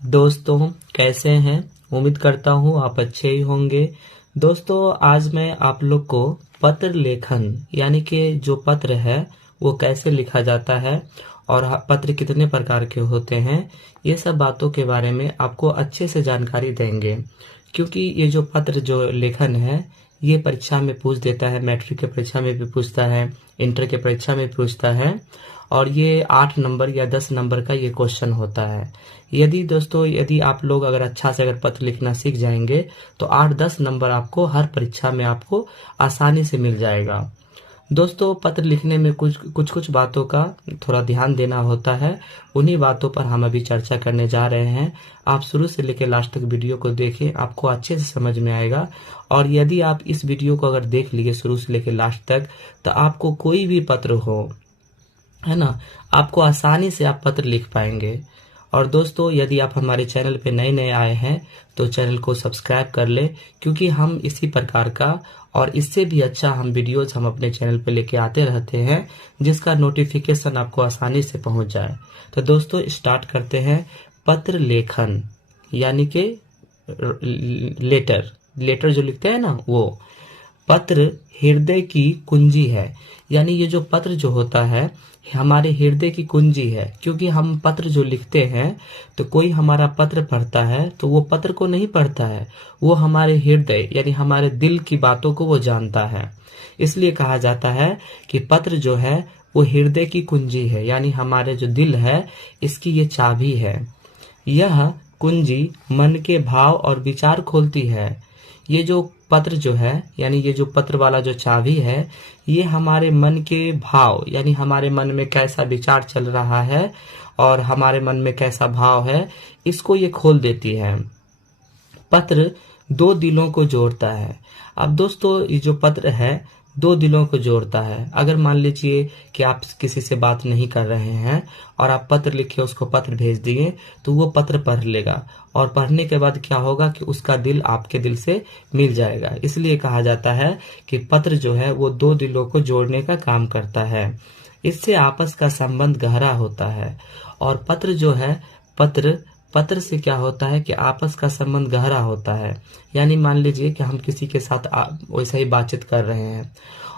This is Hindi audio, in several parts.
दोस्तों कैसे हैं। उम्मीद करता हूँ आप अच्छे ही होंगे। दोस्तों आज मैं आप लोग को पत्र लेखन यानी कि जो पत्र है वो कैसे लिखा जाता है और पत्र कितने प्रकार के होते हैं, ये सब बातों के बारे में आपको अच्छे से जानकारी देंगे। क्योंकि ये जो पत्र जो लेखन है ये परीक्षा में पूछ देता है, मैट्रिक के परीक्षा में भी पूछता है, इंटर के परीक्षा में पूछता है और ये 8 नंबर या 10 नंबर का ये क्वेश्चन होता है। यदि आप लोग अगर अच्छा से अगर पत्र लिखना सीख जाएंगे तो 8-10 नंबर आपको हर परीक्षा में आपको आसानी से मिल जाएगा। दोस्तों पत्र लिखने में कुछ बातों का थोड़ा ध्यान देना होता है, उन्हीं बातों पर हम अभी चर्चा करने जा रहे हैं। आप शुरू से लेकर लास्ट तक वीडियो को देखें, आपको अच्छे से समझ में आएगा। और यदि आप इस वीडियो को अगर देख लिए शुरू से लेकर लास्ट तक तो आपको कोई भी पत्र हो, है ना, आपको आसानी से आप पत्र लिख पाएंगे। और दोस्तों यदि आप हमारे चैनल पे नए आए हैं तो चैनल को सब्सक्राइब कर ले, क्योंकि हम इसी प्रकार का और इससे भी अच्छा हम वीडियोज हम अपने चैनल पे लेके आते रहते हैं, जिसका नोटिफिकेशन आपको आसानी से पहुंच जाए। तो दोस्तों स्टार्ट करते हैं। पत्र लेखन यानी कि लेटर जो लिखते हैं ना, वो पत्र हृदय की कुंजी है। यानी ये जो पत्र जो होता है हमारे हृदय की कुंजी है, क्योंकि हम पत्र जो लिखते हैं तो कोई हमारा पत्र पढ़ता है तो वो पत्र को नहीं पढ़ता है, वो हमारे हृदय यानी हमारे दिल की बातों को वो जानता है। इसलिए कहा जाता है कि पत्र जो है वो हृदय की कुंजी है, यानी हमारे जो दिल है इसकी ये चाबी है। यह कुंजी मन के भाव और विचार खोलती है। ये जो पत्र जो है यानी ये जो पत्र वाला जो चाबी है ये हमारे मन के भाव यानी हमारे मन में कैसा विचार चल रहा है और हमारे मन में कैसा भाव है इसको ये खोल देती है। पत्र 2 दिलों को जोड़ता है। अब दोस्तों ये जो पत्र है 2 दिलों को जोड़ता है। अगर मान लीजिए कि आप किसी से बात नहीं कर रहे हैं और आप पत्र लिखे उसको पत्र भेज दिए तो वो पत्र पढ़ लेगा और पढ़ने के बाद क्या होगा कि उसका दिल आपके दिल से मिल जाएगा। इसलिए कहा जाता है कि पत्र जो है वो 2 दिलों को जोड़ने का काम करता है। इससे आपस का संबंध गहरा होता है। और पत्र जो है पत्र से क्या होता है कि आपस का संबंध गहरा होता है। यानी मान लीजिए कि हम किसी के साथ वैसा ही बातचीत कर रहे हैं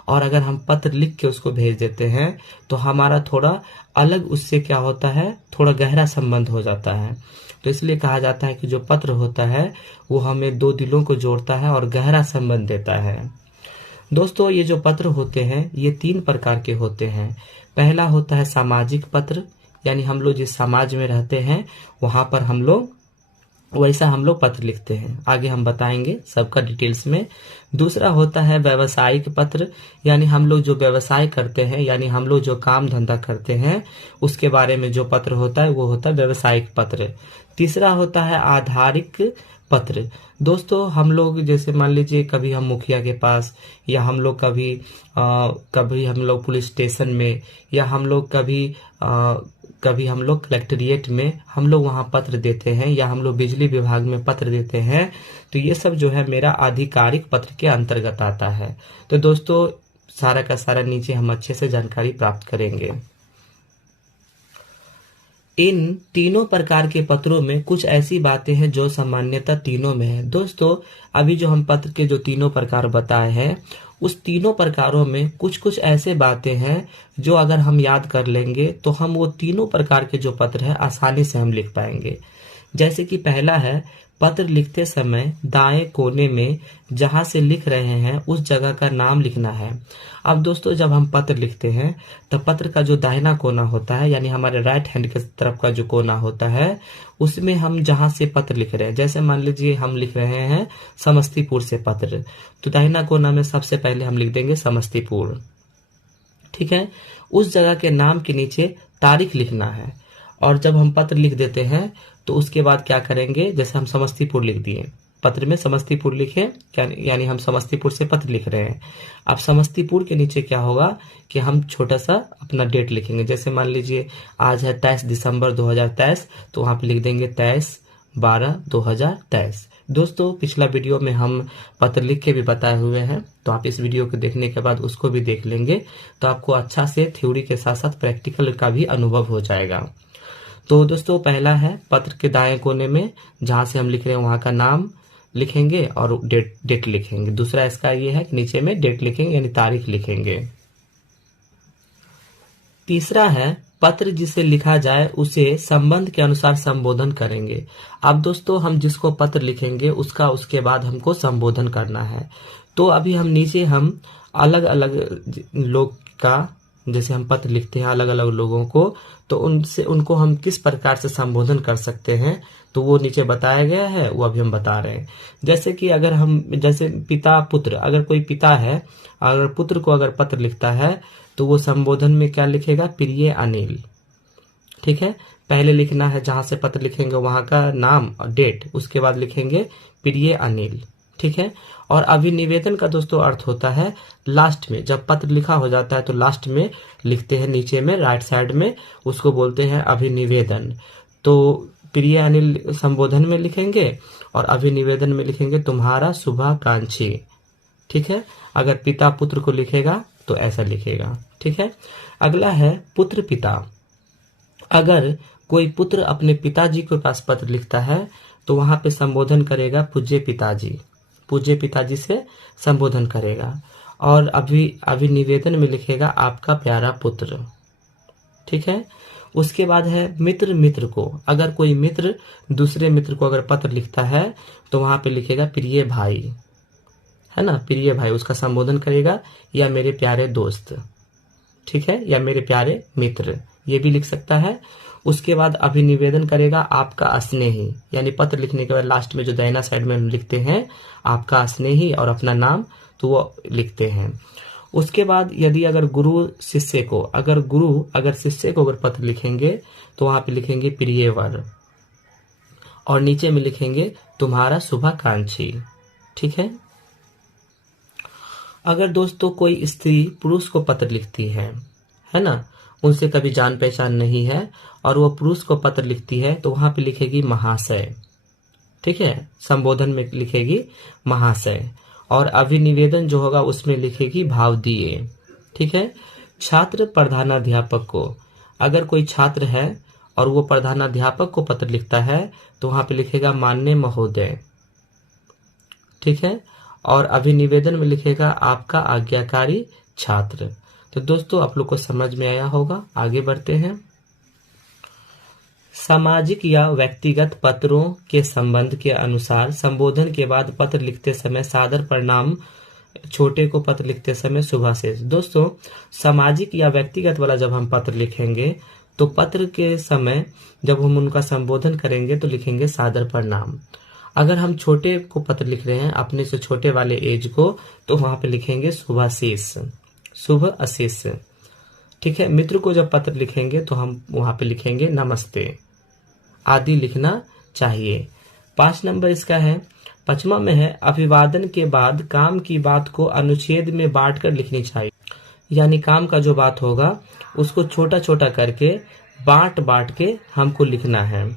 और अगर हम पत्र लिख के उसको भेज देते हैं तो हमारा थोड़ा अलग उससे क्या होता है, थोड़ा गहरा संबंध हो जाता है। तो इसलिए कहा जाता है कि जो पत्र होता है वो हमें 2 दिलों को जोड़ता है और गहरा संबंध देता है। दोस्तों ये जो पत्र होते हैं ये 3 प्रकार के होते हैं। पहला होता है सामाजिक पत्र, यानी हम लोग जिस समाज में रहते हैं वहां पर हम लोग पत्र लिखते हैं, आगे हम बताएंगे सबका डिटेल्स में। दूसरा होता है व्यावसायिक पत्र, यानी हम लोग जो व्यवसाय करते हैं यानी हम लोग जो काम धंधा करते हैं उसके बारे में जो पत्र होता है वो होता है व्यावसायिक पत्र। तीसरा होता है आधारिक पत्र। दोस्तों हम लोग जैसे मान लीजिए कभी हम मुखिया के पास या हम लोग कभी हम लोग पुलिस स्टेशन में या हम लोग कभी हम लोग कलेक्ट्रेट में हम लोग वहां पत्र देते हैं या हम लोग बिजली विभाग में पत्र देते हैं, तो ये सब जो है मेरा आधिकारिक पत्र के अंतर्गत आता है। तो दोस्तों सारा का सारा नीचे हम अच्छे से जानकारी प्राप्त करेंगे। इन तीनों प्रकार के पत्रों में कुछ ऐसी बातें हैं जो सामान्यतः तीनों में है। दोस्तों अभी जो हम पत्र के जो तीनों प्रकार बताए हैं उस तीनों प्रकारों में कुछ ऐसे बातें हैं जो अगर हम याद कर लेंगे तो हम वो तीनों प्रकार के जो पत्र है आसानी से हम लिख पाएंगे। जैसे कि पहला है पत्र लिखते समय दाएं कोने में जहां से लिख रहे हैं उस जगह का नाम लिखना है। अब दोस्तों जब हम पत्र लिखते हैं तो पत्र का जो दाहिना कोना होता है यानी हमारे राइट हैंड की तरफ का जो कोना होता है उसमें हम जहां से पत्र लिख रहे हैं, जैसे मान लीजिए हम लिख रहे हैं समस्तीपुर से पत्र, तो दाहिना कोना में सबसे पहले हम लिख देंगे समस्तीपुर। ठीक है, उस जगह के नाम के नीचे तारीख लिखना है। और जब हम पत्र लिख देते हैं तो उसके बाद क्या करेंगे, जैसे हम समस्तीपुर लिख दिए, पत्र में समस्तीपुर लिखे यानी हम समस्तीपुर से पत्र लिख रहे हैं। अब समस्तीपुर के नीचे क्या होगा कि हम छोटा सा अपना डेट लिखेंगे। जैसे मान लीजिए आज है 23 दिसंबर 2023, तो वहां पे लिख देंगे 23/12/2023। दोस्तों पिछला वीडियो में हम पत्र लिख के भी बताए हुए हैं, तो आप इस वीडियो को देखने के बाद उसको भी देख लेंगे तो आपको अच्छा से थ्योरी के साथ साथ प्रैक्टिकल का भी अनुभव हो जाएगा। तो दोस्तों पहला है पत्र के दाएं कोने में जहां से हम लिख रहे हैं वहां का नाम लिखेंगे और डेट लिखेंगे। दूसरा इसका ये है कि नीचे में डेट लिखेंगे यानी तारीख लिखेंगे। तीसरा है पत्र जिसे लिखा जाए उसे संबंध के अनुसार संबोधन करेंगे। अब दोस्तों हम जिसको पत्र लिखेंगे उसका उसके बाद हमको संबोधन करना है। तो अभी हम नीचे हम अलग अलग लोग का जैसे हम पत्र लिखते हैं अलग अलग लोगों को, तो उनको हम किस प्रकार से संबोधन कर सकते हैं तो वो नीचे बताया गया है, वो अभी हम बता रहे हैं। जैसे कि अगर हम जैसे पिता पुत्र, अगर कोई पिता है अगर पुत्र को अगर पत्र लिखता है तो वो संबोधन में क्या लिखेगा, प्रिय अनिल। ठीक है, पहले लिखना है जहां से पत्र लिखेंगे वहां का नाम और डेट, उसके बाद लिखेंगे प्रिय अनिल। ठीक है, और अभिनिवेदन का दोस्तों अर्थ होता है लास्ट में, जब पत्र लिखा हो जाता है तो लास्ट में लिखते हैं नीचे में राइट साइड में, उसको बोलते हैं अभिनिवेदन। तो प्रिय अनिल संबोधन में लिखेंगे और अभिनिवेदन में लिखेंगे तुम्हारा शुभाकांक्षी। ठीक है, अगर पिता पुत्र को लिखेगा तो ऐसा लिखेगा। ठीक है, अगला है पुत्र पिता। अगर कोई पुत्र अपने पिताजी के पास पत्र लिखता है तो वहां पे संबोधन करेगा पूज्य पिताजी, पूज्य पिताजी से संबोधन करेगा। और अभिनिवेदन में लिखेगा आपका प्यारा पुत्र। ठीक है, उसके बाद है मित्र मित्र को। अगर कोई मित्र दूसरे मित्र को अगर पत्र लिखता है तो वहां पे लिखेगा प्रिय भाई, है ना, प्रिय भाई, उसका संबोधन करेगा या मेरे प्यारे दोस्त। ठीक है, या मेरे प्यारे मित्र, ये भी लिख सकता है। उसके बाद अभिनिवेदन करेगा आपका स्नेही, यानी पत्र लिखने के बाद लास्ट में जो दाहिना साइड में हम लिखते हैं आपका स्नेही और अपना नाम, तो वो लिखते हैं। उसके बाद यदि अगर गुरु शिष्य को, अगर शिष्य को अगर पत्र लिखेंगे तो वहां पे लिखेंगे प्रिय वर और नीचे में लिखेंगे तुम्हारा शुभाकांक्षी। ठीक है, अगर दोस्तों कोई स्त्री पुरुष को पत्र लिखती है ना, उनसे कभी जान पहचान नहीं है और वो पुरुष को पत्र लिखती है तो वहां पे लिखेगी महाशय। ठीक है, संबोधन में लिखेगी महाशय और अभिनिवेदन जो होगा उसमें लिखेगी भाव दिए। ठीक है, छात्र प्रधानाध्यापक को, अगर कोई छात्र है और वो प्रधानाध्यापक को पत्र लिखता है तो वहां पे लिखेगा माननीय महोदय। ठीक है, और अभिनिवेदन में लिखेगा आपका आज्ञाकारी छात्र। तो दोस्तों आप लोग को समझ में आया होगा, आगे बढ़ते हैं। सामाजिक या व्यक्तिगत पत्रों के संबंध के अनुसार संबोधन के बाद पत्र लिखते समय सादर प्रणाम, छोटे को पत्र लिखते समय शुभाशेष। दोस्तों सामाजिक या व्यक्तिगत वाला जब हम पत्र लिखेंगे तो पत्र के समय जब हम उनका संबोधन करेंगे तो लिखेंगे सादर प्रणाम। अगर हम छोटे को पत्र लिख रहे हैं अपने से छोटे वाले एज को तो वहां पे लिखेंगे शुभाशीष, शुभ आशीष। ठीक है, मित्र को जब पत्र लिखेंगे तो हम वहां पे लिखेंगे नमस्ते आदि लिखना चाहिए। 5 नंबर इसका है, 5वां में है अभिवादन के बाद काम की बात को अनुच्छेद में बांटकर लिखनी चाहिए। यानी काम का जो बात होगा उसको छोटा छोटा करके बांट के हमको लिखना है,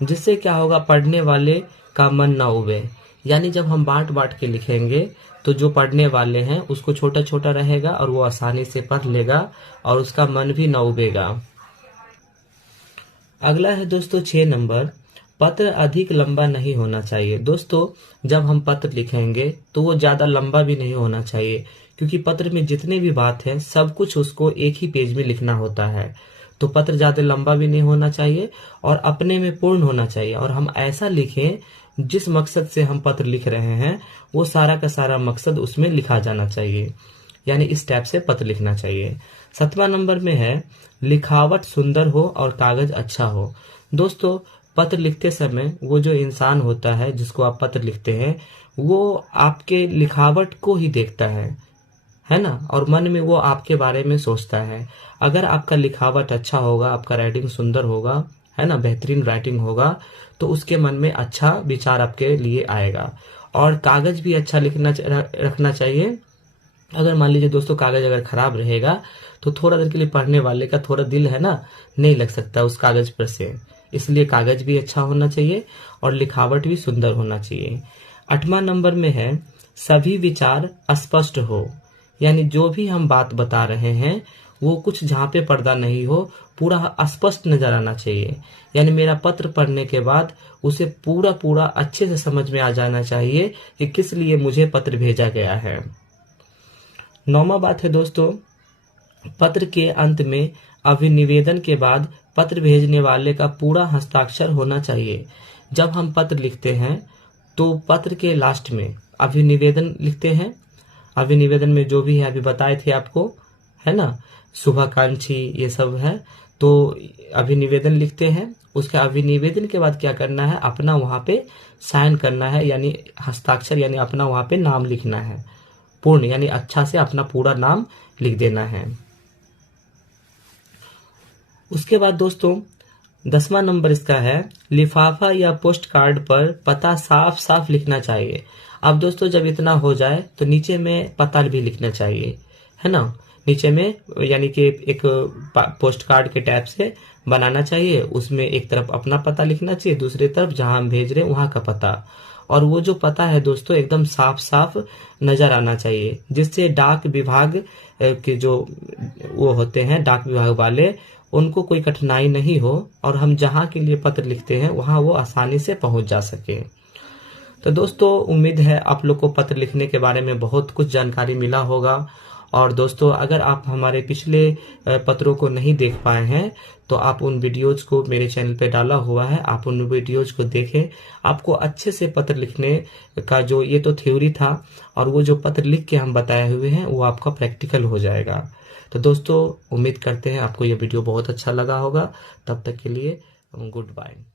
जिससे क्या होगा पढ़ने वाले का मन न उबे। यानी जब हम बांट के लिखेंगे तो जो पढ़ने वाले हैं उसको छोटा छोटा रहेगा और वो आसानी से पढ़ लेगा और उसका मन भी न उबेगा। अगला है दोस्तों 6 नंबर, पत्र अधिक लंबा नहीं होना चाहिए। दोस्तों जब हम पत्र लिखेंगे तो वो ज्यादा लंबा भी नहीं होना चाहिए, क्योंकि पत्र में जितने भी बात है सब कुछ उसको एक ही पेज में लिखना होता है। तो पत्र ज्यादा लंबा भी नहीं होना चाहिए और अपने में पूर्ण होना चाहिए। और हम ऐसा लिखें जिस मकसद से हम पत्र लिख रहे हैं वो सारा का सारा मकसद उसमें लिखा जाना चाहिए, यानी इस टाइप से पत्र लिखना चाहिए। 7वां नंबर में है लिखावट सुंदर हो और कागज अच्छा हो। दोस्तों पत्र लिखते समय वो जो इंसान होता है जिसको आप पत्र लिखते हैं वो आपके लिखावट को ही देखता है ना, और मन में वो आपके बारे में सोचता है। अगर आपका लिखावट अच्छा होगा, आपका राइटिंग सुंदर होगा, है ना, बेहतरीन राइटिंग होगा, तो उसके मन में अच्छा विचार आपके लिए आएगा। और कागज भी अच्छा रखना चाहिए। अगर मान लीजिए दोस्तों कागज अगर खराब रहेगा तो थोड़ा देर के लिए पढ़ने वाले का थोड़ा दिल है ना नहीं लग सकता उस कागज पर से, इसलिए कागज भी अच्छा होना चाहिए और लिखावट भी सुंदर होना चाहिए। 8वां नंबर में है सभी विचार स्पष्ट हो, यानी जो भी हम बात बता रहे हैं वो कुछ जहाँ पे पर्दा नहीं हो, पूरा स्पष्ट नजर आना चाहिए। यानी मेरा पत्र पढ़ने के बाद उसे पूरा पूरा अच्छे से समझ में आ जाना चाहिए कि किस लिए मुझे पत्र भेजा गया है। 9वां बात है दोस्तों, पत्र के अंत में अभिनिवेदन के बाद पत्र भेजने वाले का पूरा हस्ताक्षर होना चाहिए। जब हम पत्र लिखते हैं तो पत्र के लास्ट में अभिनिवेदन लिखते हैं। अभिनिवेदन में जो भी है अभी बताए थे आपको, है ना, शुभाकांक्षी ये सब है। तो अभिनिवेदन लिखते हैं, उसके अभिनिवेदन के बाद क्या करना है, अपना वहां पे साइन करना है, यानी हस्ताक्षर, यानी अपना वहां पे नाम लिखना है पूर्ण, यानी अच्छा से अपना पूरा नाम लिख देना है। उसके बाद दोस्तों 10वां नंबर इसका है, लिफाफा या पोस्ट कार्ड पर पता साफ साफ लिखना चाहिए। अब दोस्तों जब इतना हो जाए तो नीचे में पता भी लिखना चाहिए, है ना, नीचे में, यानी कि एक पोस्ट कार्ड के टाइप से बनाना चाहिए। उसमें एक तरफ अपना पता लिखना चाहिए, दूसरी तरफ जहां हम भेज रहे हैं वहां का पता। और वो जो पता है दोस्तों एकदम साफ साफ नजर आना चाहिए, जिससे डाक विभाग के जो वो होते हैं, डाक विभाग वाले, उनको कोई कठिनाई नहीं हो और हम जहां के लिए पत्र लिखते हैं वहां वो आसानी से पहुंच जा सके। तो दोस्तों उम्मीद है आप लोग को पत्र लिखने के बारे में बहुत कुछ जानकारी मिला होगा। और दोस्तों अगर आप हमारे पिछले पत्रों को नहीं देख पाए हैं तो आप उन वीडियोज को मेरे चैनल पे डाला हुआ है, आप उन वीडियोज को देखें। आपको अच्छे से पत्र लिखने का जो ये तो थ्योरी था, और वो जो पत्र लिख के हम बताए हुए हैं वो आपका प्रैक्टिकल हो जाएगा। तो दोस्तों उम्मीद करते हैं आपको ये वीडियो बहुत अच्छा लगा होगा। तब तक के लिए गुड बाय।